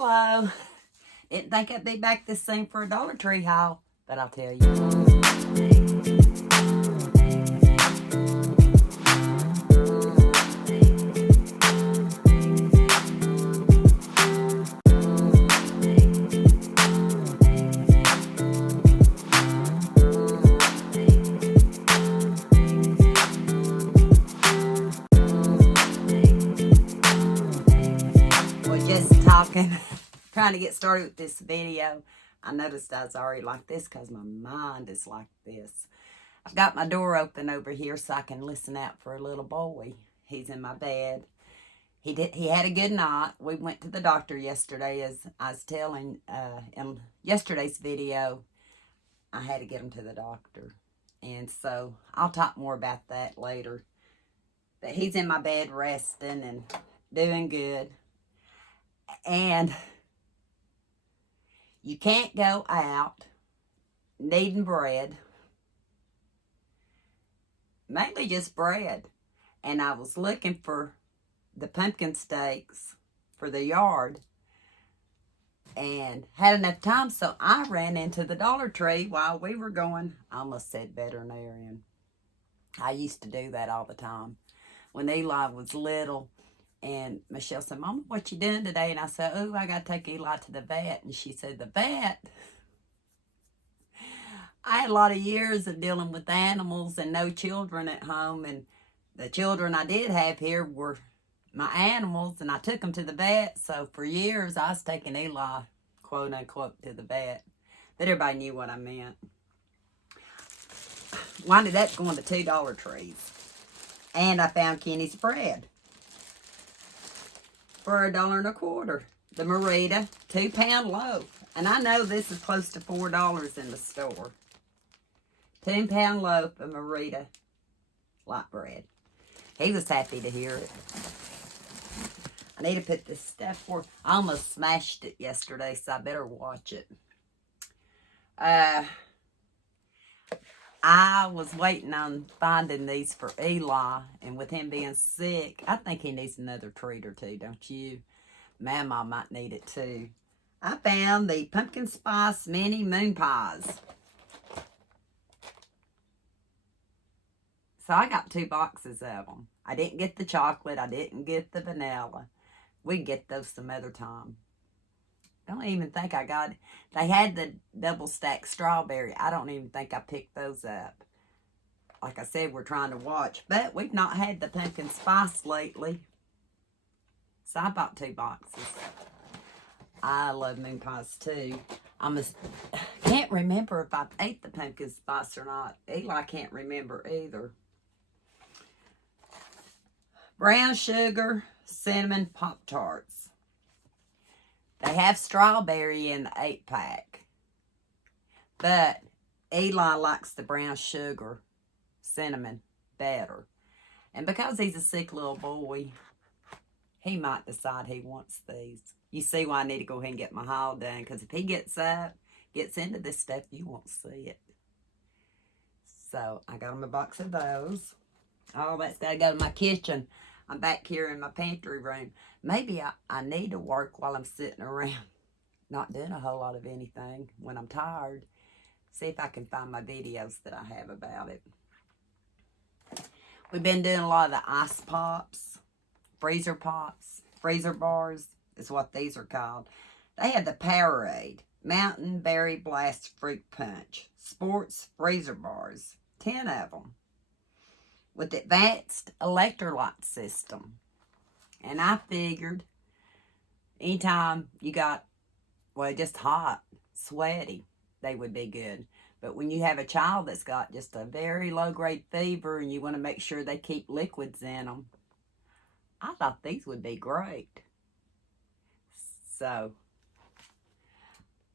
Hello. Didn't think I'd be back this soon for a Dollar Tree haul, but I'll tell you. We're just talking, trying to get started with this video. I noticed I was already like this because my mind is like this. I've got my door open over here so I can listen out for a little boy. He's in my bed. He had a good night. We went to the doctor yesterday, as I was telling in yesterday's video. I had to get him to the doctor. And so I'll talk more about that later. But he's in my bed resting and doing good. And you can't go out needing bread. Mainly just bread. And I was looking for the pumpkin steaks for the yard and had enough time, so I ran into the Dollar Tree while we were going. I almost said veterinarian. I used to do that all the time when Eli was little. And Michelle said, "Mama, what you doing today?" And I said, "Oh, I got to take Eli to the vet." And she said, "The vet?" I had a lot of years of dealing with animals and no children at home. And the children I did have here were my animals. And I took them to the vet. So for years, I was taking Eli, quote unquote, to the vet. But everybody knew what I meant. Winded up going to 2 Dollar Trees. And I found Kenny's bread for $1.25. The Merita 2-pound loaf. And I know this is close to $4 in the store. 2-pound loaf of Merita light bread. He was happy to hear it. I need to put this stuff for. I almost smashed it yesterday, so I better watch it. I was waiting on finding these for Eli, and with him being sick, I think he needs another treat or two, don't you? Mama might need it too. I found the pumpkin spice mini moon pies. So I got 2 boxes of them. I didn't get the chocolate. I didn't get the vanilla. We can get those some other time. Don't even think I got. They had the double stack strawberry. I don't even think I picked those up. Like I said, we're trying to watch. But we've not had the pumpkin spice lately. So I bought 2 boxes. I love moon pies too. Can't remember if I ate the pumpkin spice or not. Eli can't remember either. Brown sugar cinnamon Pop-Tarts. They have strawberry in the 8-pack. But Eli likes the brown sugar cinnamon better. And because he's a sick little boy, he might decide he wants these. You see why I need to go ahead and get my haul done. Because if he gets into this stuff, you won't see it. So I got him a box of those. Oh, that's got to go to my kitchen. I'm back here in my pantry room. Maybe I need to work while I'm sitting around not doing a whole lot of anything when I'm tired. See if I can find my videos that I have about it. We've been doing a lot of the ice pops, freezer pops, freezer bars is what these are called. They have the Powerade, Mountain Berry Blast Fruit Punch, sports freezer bars, 10 of them, with advanced electrolyte system. And I figured anytime you got, well, just hot, sweaty, they would be good. But when you have a child that's got just a very low-grade fever and you want to make sure they keep liquids in them, I thought these would be great. So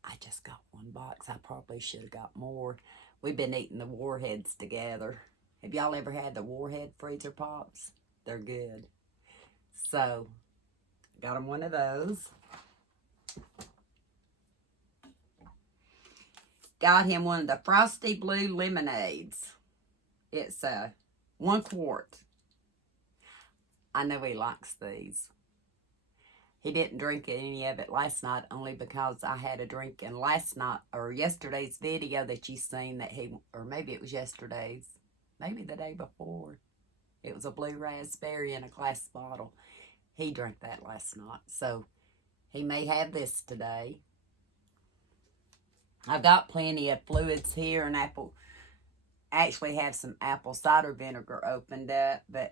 I just got 1 box. I probably should have got more. We've been eating the Warheads together. Have y'all ever had the Warhead freezer pops? They're good. So, got him one of those. Got him one of the Frosty Blue Lemonades. It's 1 quart. I know he likes these. He didn't drink any of it last night, only because I had a drink in last night or yesterday's video that you seen that he, or maybe it was yesterday's, maybe the day before. It was a blue raspberry in a glass bottle. He drank that last night, so he may have this today. I've got plenty of fluids here, and actually have some apple cider vinegar opened up, but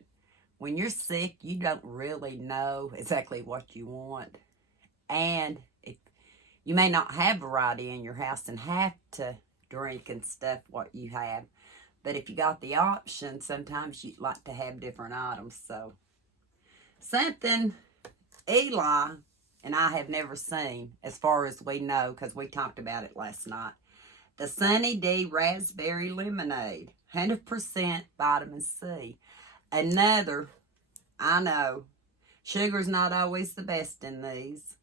when you're sick, you don't really know exactly what you want. And if you may not have variety in your house and have to drink and stuff what you have. But if you got the option, sometimes you'd like to have different items. So, something Eli and I have never seen, as far as we know, because we talked about it last night. The Sunny D Raspberry Lemonade, 100% vitamin C. Another, I know, sugar's not always the best in these.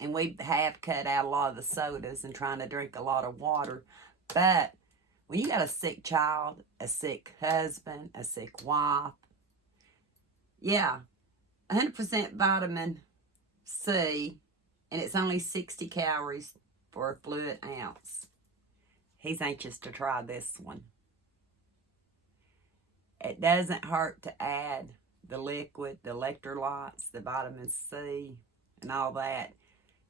And we have cut out a lot of the sodas and trying to drink a lot of water. But when you got a sick child, a sick husband, a sick wife, yeah, 100% vitamin C, and it's only 60 calories for a fluid ounce. He's anxious to try this one. It doesn't hurt to add the liquid, the electrolytes, the vitamin C, and all that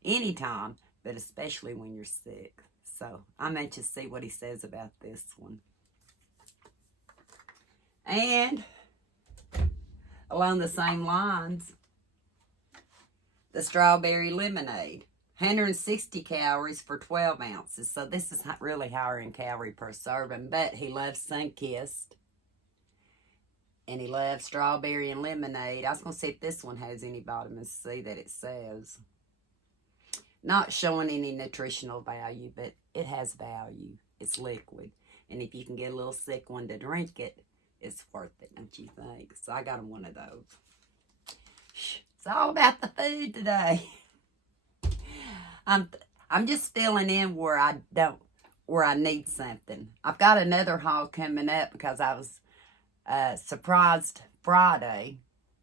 anytime, but especially when you're sick. So I'm anxious to see what he says about this one. And along the same lines, the strawberry lemonade, 160 calories for 12 ounces. So this is really higher in calorie per serving, but he loves Sunkist. And he loves strawberry and lemonade. I was going to see if this one has any vitamin C that it says. Not showing any nutritional value, but it has value. It's liquid. And if you can get a little sick one to drink it, it's worth it, don't you think? So I got him one of those. It's all about the food today. I'm just filling in where I need something. I've got another haul coming up because I was surprised Friday.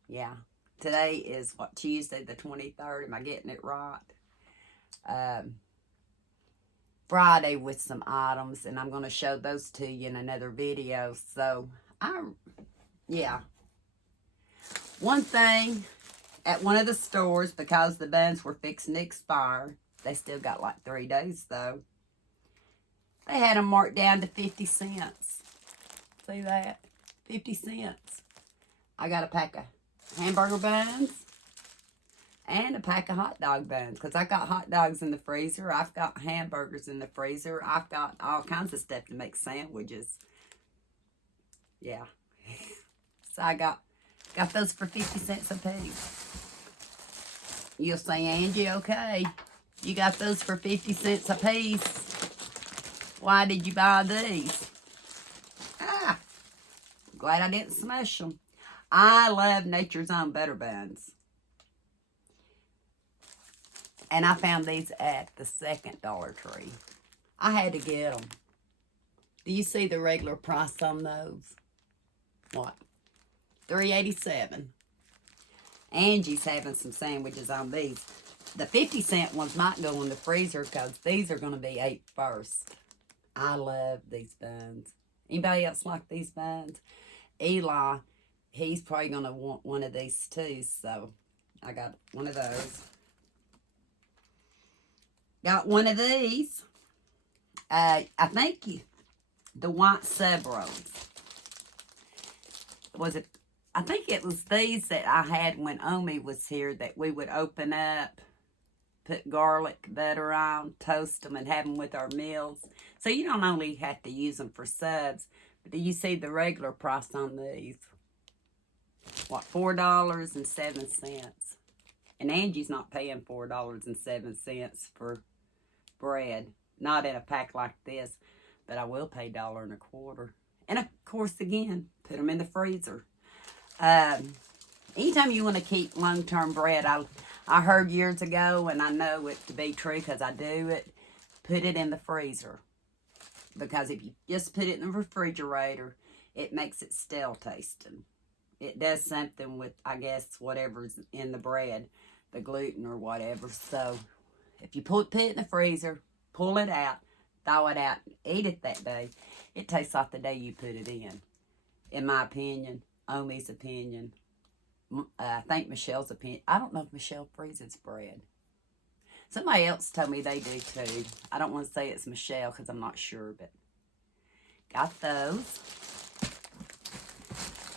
Yeah. Today is what, Tuesday the 23rd. Am I getting it right? Friday with some items, and I'm going to show those to you in another video. So, yeah. One thing, at one of the stores, because the buns were fixing to expire, they still got like 3 days though, they had them marked down to 50 cents. See that? 50 cents. I got a pack of hamburger buns and a pack of hot dog buns, because I got hot dogs in the freezer. I've got hamburgers in the freezer. I've got all kinds of stuff to make sandwiches. Yeah. So I got those for 50 cents a piece. You'll say, Angie, okay, you got those for 50 cents a piece. Why did you buy these? Glad I didn't smash them. I love Nature's Own butter buns. And I found these at the second Dollar Tree. I had to get them. Do you see the regular price on those? What? $3.87. Angie's having some sandwiches on these. The 50-cent ones might go in the freezer because these are going to be ate first. I love these buns. Anybody else like these buns? Eli, he's probably going to want one of these too, so I got one of those. Got one of these. I think the white sub rolls. Was it? I think it was these that I had when Omi was here that we would open up, put garlic butter on, toast them, and have them with our meals. So you don't only have to use them for subs, but do you see the regular price on these? What, $4.07. And Angie's not paying $4.07 for bread. Not in a pack like this, but I will pay $1.25. And of course, again, put them in the freezer. Anytime you want to keep long-term bread, I heard years ago, and I know it to be true because I do it, put it in the freezer. Because if you just put it in the refrigerator, it makes it stale tasting. It does something with, I guess, whatever's in the bread. the gluten or whatever. So if you put it in the freezer, pull it out, thaw it out, eat it that day, it tastes like the day you put it in my opinion, Omi's opinion. I think Michelle's opinion. I don't know if Michelle freezes bread. Somebody else told me they do too. I don't want to say it's Michelle because I'm not sure, but got those.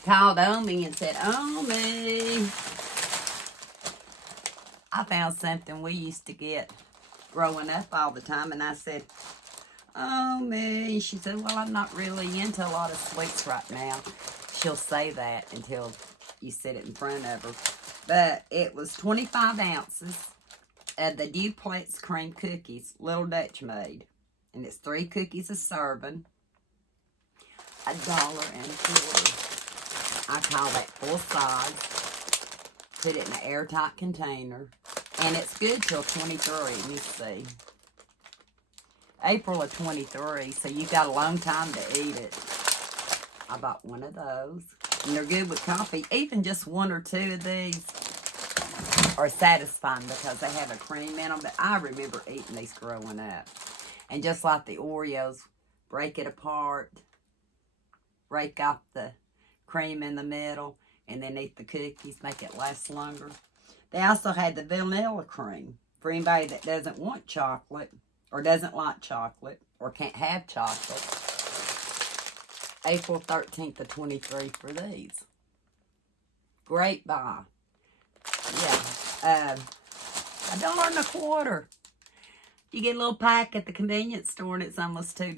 Called Omi and said, Omi, I found something we used to get growing up all the time. And I said, Omi. She said, well, I'm not really into a lot of sweets right now. She'll say that until you sit it in front of her. But it was 25 ounces of the Duplex cream cookies, Little Dutch made. And it's 3 cookies a serving. $1.25. I call that full size. Put it in an airtight container. And it's good till 23. Let me see. April of 23. So you got a long time to eat it. I bought one of those. And they're good with coffee. Even just 1 or 2 of these are satisfying because they have a cream in them. But I remember eating these growing up. And just like the Oreos, break it apart. Break off the cream in the middle. And then eat the cookies. Make it last longer. They also had the vanilla cream. For anybody that doesn't want chocolate. Or doesn't like chocolate. Or can't have chocolate. April 13th of 23 for these. Great buy. Yeah. $1.25. You get a little pack at the convenience store and it's almost $2.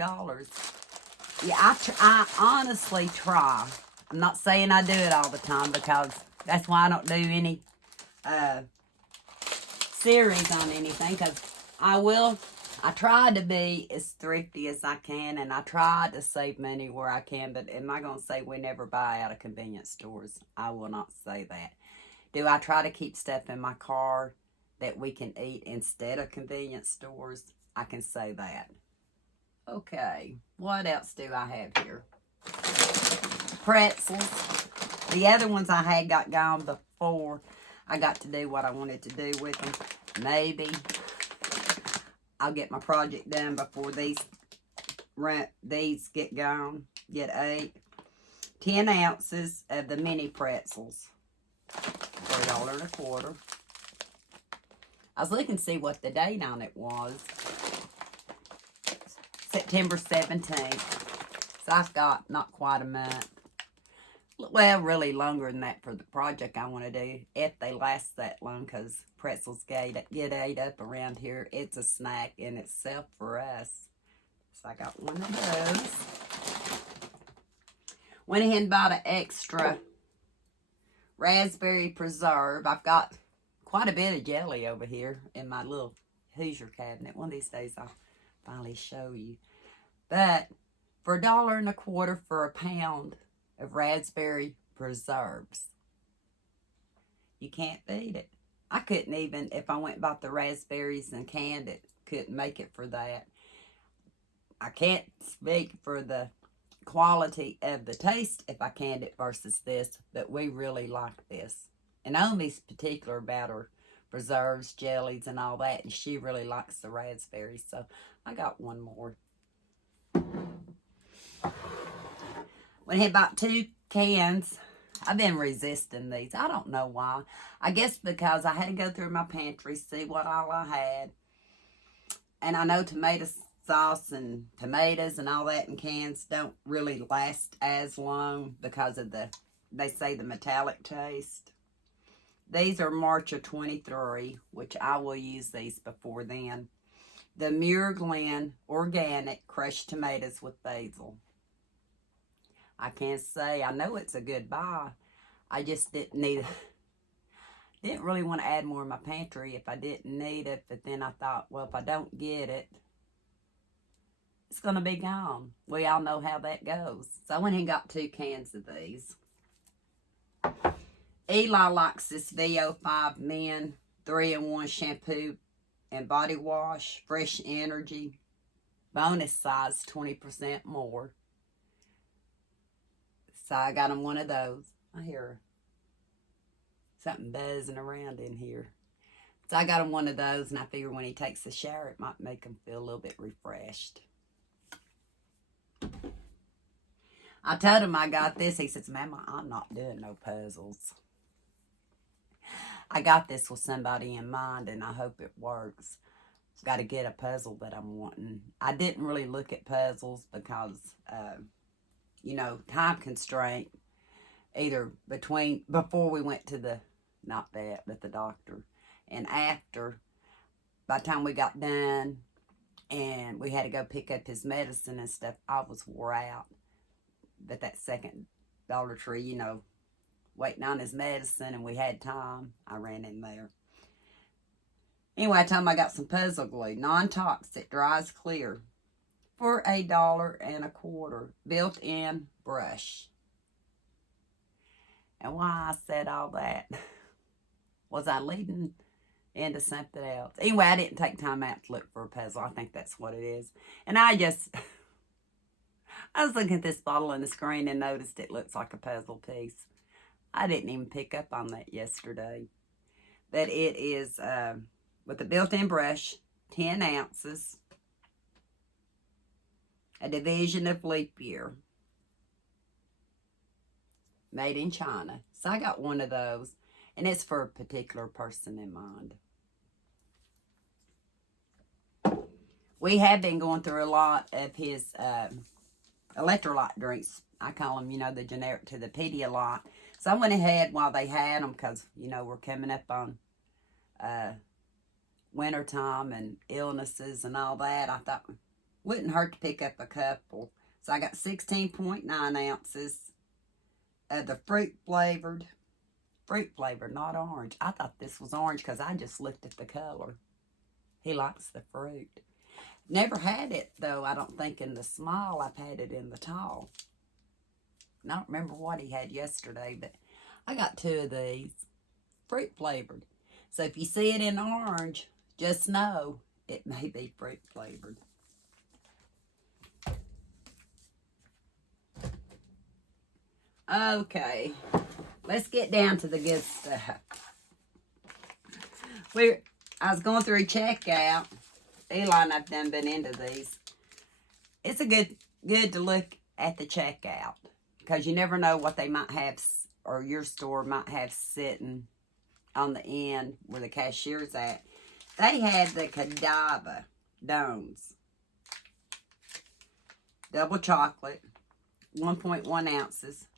Yeah, I honestly try. I'm not saying I do it all the time because that's why I don't do any series on anything. Because I try to be as thrifty as I can, and I try to save money where I can, but am I going to say we never buy out of convenience stores? I will not say that. Do I try to keep stuff in my car that we can eat instead of convenience stores? I can say that. Okay, what else do I have here? Pretzels. The other ones I had got gone before I got to do what I wanted to do with them. Maybe I'll get my project done before these get gone. Get 8. 10 ounces of the mini pretzels. $1.25. I was looking to see what the date on it was. September 17th. So I've got not quite a month. Well, really longer than that for the project I want to do. If they last that long, because pretzels get ate up around here. It's a snack in itself for us. So I got one of those. Went ahead and bought an extra raspberry preserve. I've got quite a bit of jelly over here in my little Hoosier cabinet. One of these days I'll finally show you. But for $1.25 for a pound of raspberry preserves, you can't beat it. I couldn't even, if I went and bought the raspberries and canned it, couldn't make it for that. I can't speak for the quality of the taste if I canned it versus this, but we really like this. And Omi's particular about her preserves, jellies, and all that, and she really likes the raspberries, so I got one more. Went ahead and bought 2 cans. I've been resisting these. I don't know why. I guess because I had to go through my pantry, see what all I had. And I know tomato sauce and tomatoes and all that in cans don't really last as long because of they say the metallic taste. These are March of 23, which I will use these before then. The Muir Glen Organic Crushed Tomatoes with Basil. I can't say, I know it's a good buy. I just didn't really want to add more in my pantry if I didn't need it. But then I thought, well, if I don't get it, it's going to be gone. We all know how that goes. So I went and got 2 cans of these. Eli likes this VO5 Men 3-in-1 shampoo and body wash. Fresh Energy. Bonus size, 20% more. So I got him one of those. I hear something buzzing around in here. So I got him one of those, and I figure when he takes a shower, it might make him feel a little bit refreshed. I told him I got this. He says, Mama, I'm not doing no puzzles. I got this with somebody in mind, and I hope it works. Got to get a puzzle that I'm wanting. I didn't really look at puzzles because, you know, time constraint. Either before we went to the, not that, but the doctor, and after, by the time we got done and we had to go pick up his medicine and stuff, I was wore out. But that second Dollar Tree, you know, waiting on his medicine, and we had time, I ran in there. Anyway, I told him I got some puzzle glue, non-toxic, dries clear, for $1.25, built-in brush. And why I said all that, was I leading into something else? Anyway, I didn't take time out to look for a puzzle. I think that's what it is. And I was looking at this bottle on the screen and noticed it looks like a puzzle piece. I didn't even pick up on that yesterday. But it is with a built-in brush, 10 ounces, a division of leap year, made in China. So I got one of those, and it's for a particular person in mind. We have been going through a lot of his electrolyte drinks. I call them, you know, the generic to the Pedialyte. So I went ahead while they had them because, you know, we're coming up on wintertime and illnesses and all that. I thought it wouldn't hurt to pick up a couple. So I got 16.9 ounces of the fruit flavored, not orange. I thought this was orange because I just looked at the color. He likes the fruit. Never had it, though, I don't think, in the small. I've had it in the tall. I don't remember what he had yesterday, but I got 2 of these, fruit flavored. So if you see it in orange, just know it may be fruit flavored. Okay, let's get down to the good stuff. I was going through checkout. Eli and I've done been into these. It's a good to look at the checkout because you never know what they might have, or your store might have sitting on the end where the cashier's at. They had the Godiva domes, double chocolate, 1.1 ounces,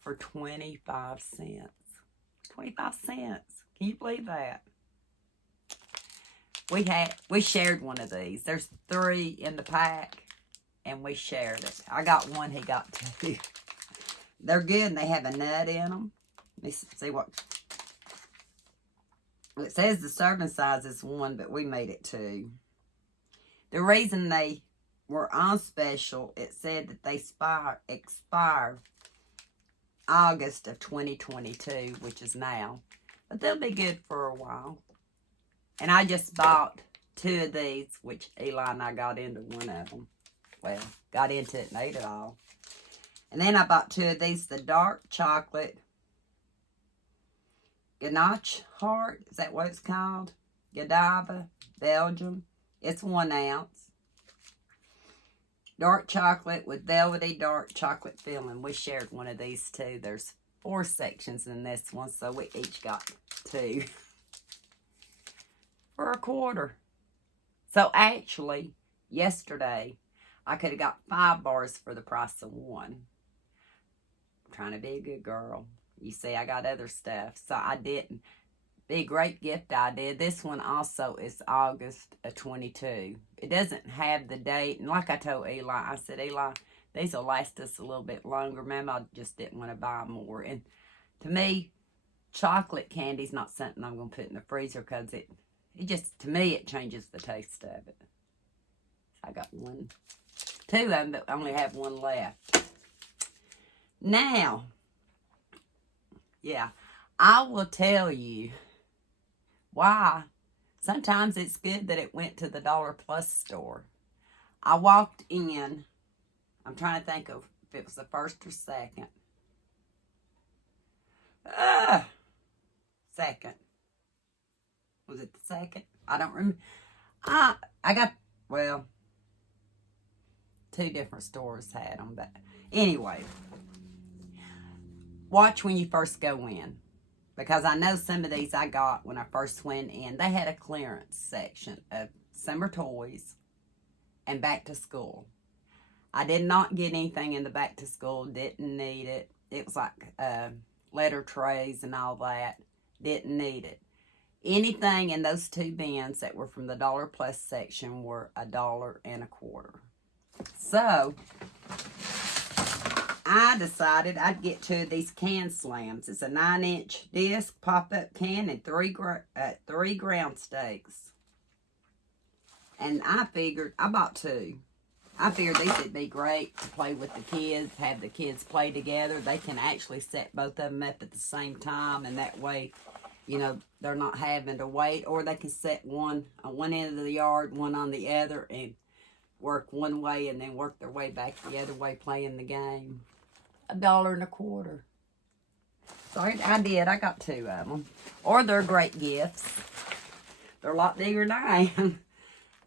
for 25 cents. 25 cents. Can you believe that? We shared one of these. There's 3 in the pack, and we shared it. I got one, he got 2. They're good, and they have a nut in them. Let me see what. It says the serving size is 1, but we made it 2. The reason they were on special, it said that they expire August of 2022, which is now. But they'll be good for a while. And I just bought 2 of these, which Eli and I got into one of them. Well, got into it and ate it all. And then I bought 2 of these, the dark chocolate Ganache Heart. Is that what it's called? Godiva, Belgium. It's 1 ounce. Dark chocolate with velvety dark chocolate filling. We shared one of these too. There's 4 sections in this one, so we each got 2 for $0.25. So actually, yesterday, I could have got 5 bars for the price of 1. I'm trying to be a good girl. You see, I got other stuff, so I didn't. Be a great gift idea. This one also is August of 22. It doesn't have the date. And like I told Eli, I said, Eli, these will last us a little bit longer. Remember, I just didn't want to buy more. And to me, chocolate candy's not something I'm going to put in the freezer because it just, to me, it changes the taste of it. I got 2 of them, but I only have 1 left. Now, yeah, I will tell you why sometimes it's good that it went to the Dollar Plus store. I walked in. I'm trying to think of if it was the first or second. Second. Was it the second? I don't remember. I got, well, 2 different stores had them. But anyway, watch when you first go in. Because I know some of these I got when I first went in. They had a clearance section of summer toys and back to school. I did not get anything in the back to school. Didn't need it. It was like letter trays and all that. Didn't need it. Anything in those 2 bins that were from the Dollar Plus section were $1.25. So I decided I'd get 2 of these can slams. It's a 9-inch disc pop-up can and 3 ground steaks. And I figured, I bought 2. I figured these would be great to play with the kids, have the kids play together. They can actually set both of them up at the same time, and that way, you know, they're not having to wait. Or they can set one on one end of the yard, one on the other, and work one way and then work their way back the other way playing the game. $1.25. So I did. I got 2 of them. Or they're great gifts. They're a lot bigger than I am.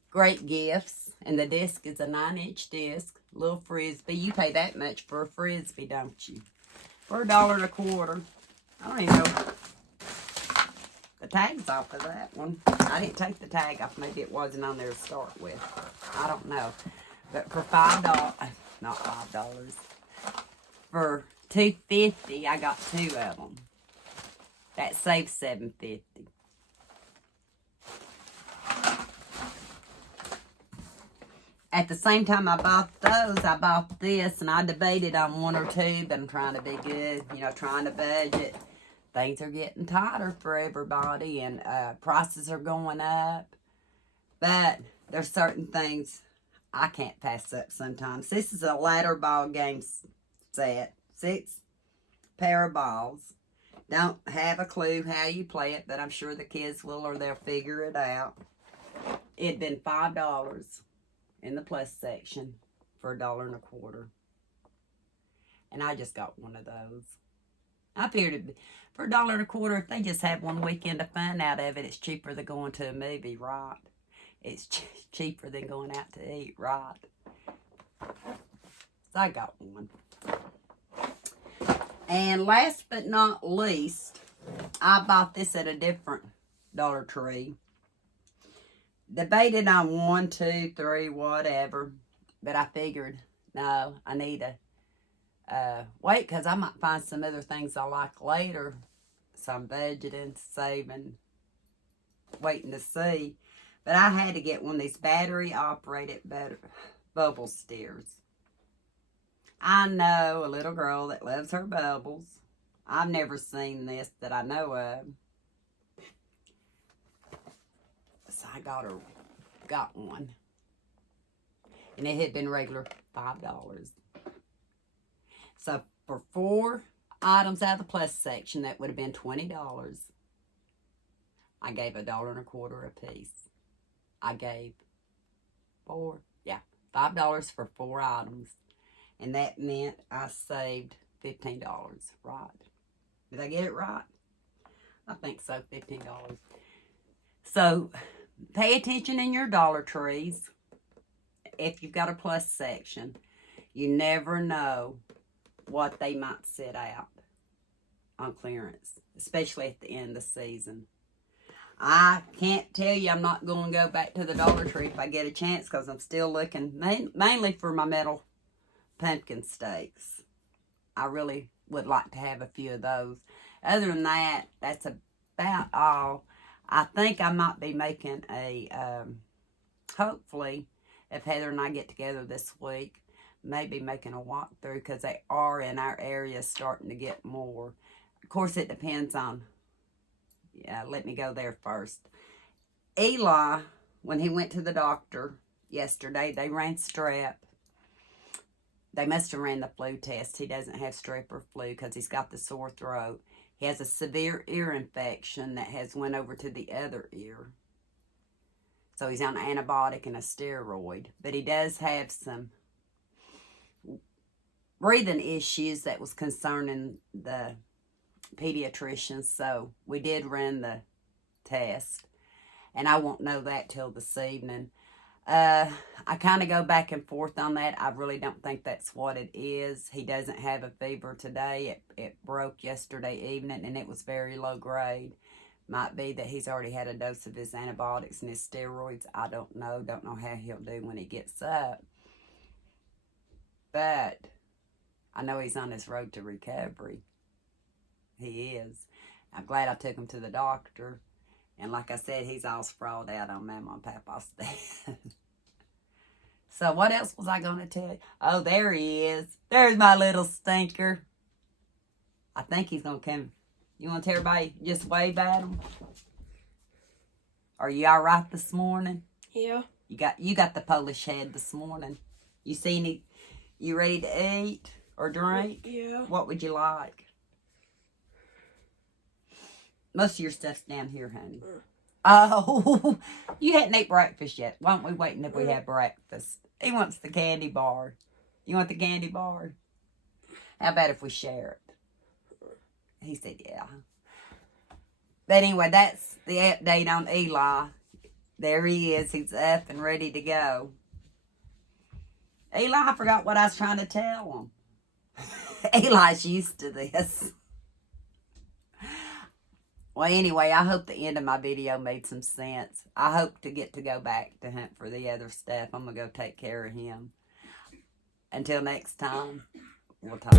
Great gifts. And the disc is a 9-inch disc. Little frisbee. You pay that much for a frisbee, don't you? For $1.25. I don't even know. The tag's off of that one. I didn't take the tag off. Maybe it wasn't on there to start with. I don't know. But for $5, not $5, for $2.50, I got 2 of them. That saves $7.50. At the same time I bought those, I bought this, and I debated on 1 or 2, but I'm trying to be good, you know, trying to budget. Things are getting tighter for everybody, and prices are going up. But there's certain things I can't pass up sometimes. This is a ladder ball game set. 6 pair of balls. Don't have a clue how you play it, but I'm sure the kids will, or they'll figure it out. It'd been $5 in the plus section for $1.25. And I just got one of those. I figured for $1.25, if they just have one weekend of fun out of it, it's cheaper than going to a movie, right? It's cheaper than going out to eat, right? So I got one. And last but not least, I bought this at a different Dollar Tree. Debated on 1, 2, 3, whatever. But I figured, no, I need to wait, because I might find some other things I like later. So I'm budgeting, saving, waiting to see. But I had to get one of these battery-operated bubble steers. I know a little girl that loves her bubbles. I've never seen this that I know of. So I got one. And it had been regular $5. So for 4 items out of the plus section, that would have been $20. I gave $1.25 a piece. I gave $5 for 4 items. And that meant I saved $15, right? Did I get it right? I think so, $15. So pay attention in your Dollar Trees. If you've got a plus section, you never know what they might set out on clearance, especially at the end of the season. I can't tell you I'm not going to go back to the Dollar Tree if I get a chance, because I'm still looking mainly for my metal pumpkin steaks. I really would like to have a few of those. Other than that, that's about all. I think I might be making a, hopefully, if Heather and I get together this week, maybe making a walkthrough, because they are in our area starting to get more. Of course, it depends on, let me go there first. Eli, when he went to the doctor yesterday, they ran strep. They must have ran the flu test. He doesn't have strep or flu because he's got the sore throat. He has a severe ear infection that has went over to the other ear. So he's on an antibiotic and a steroid. But he does have some breathing issues that was concerning the pediatrician. So we did run the test. And I won't know that till this evening. I kind of go back and forth on that. I really don't think that's what it is. He doesn't have a fever today. It broke yesterday evening, and it was very low grade. Might be that he's already had a dose of his antibiotics and his steroids. I don't know. Don't know how he'll do when he gets up. But I know he's on his road to recovery. He is. I'm glad I took him to the doctor. And like I said, he's all sprawled out on Mama and Papa's death. So what else was I going to tell you? Oh, there he is. There's my little stinker. I think he's going to come. You want to tell everybody, just wave at him? Are you all right this morning? Yeah. You got the Polish head this morning. You seen it? You ready to eat or drink? Yeah. What would you like? Most of your stuff's down here, honey. Oh, you hadn't ate breakfast yet. Why don't we wait until we have breakfast? He wants the candy bar. You want the candy bar? How about if we share it? He said, yeah. But anyway, that's the update on Eli. There he is. He's up and ready to go. Eli, I forgot what I was trying to tell him. Eli's used to this. Well, anyway, I hope the end of my video made some sense. I hope to get to go back to hunt for the other stuff. I'm going to go take care of him. Until next time, we'll talk.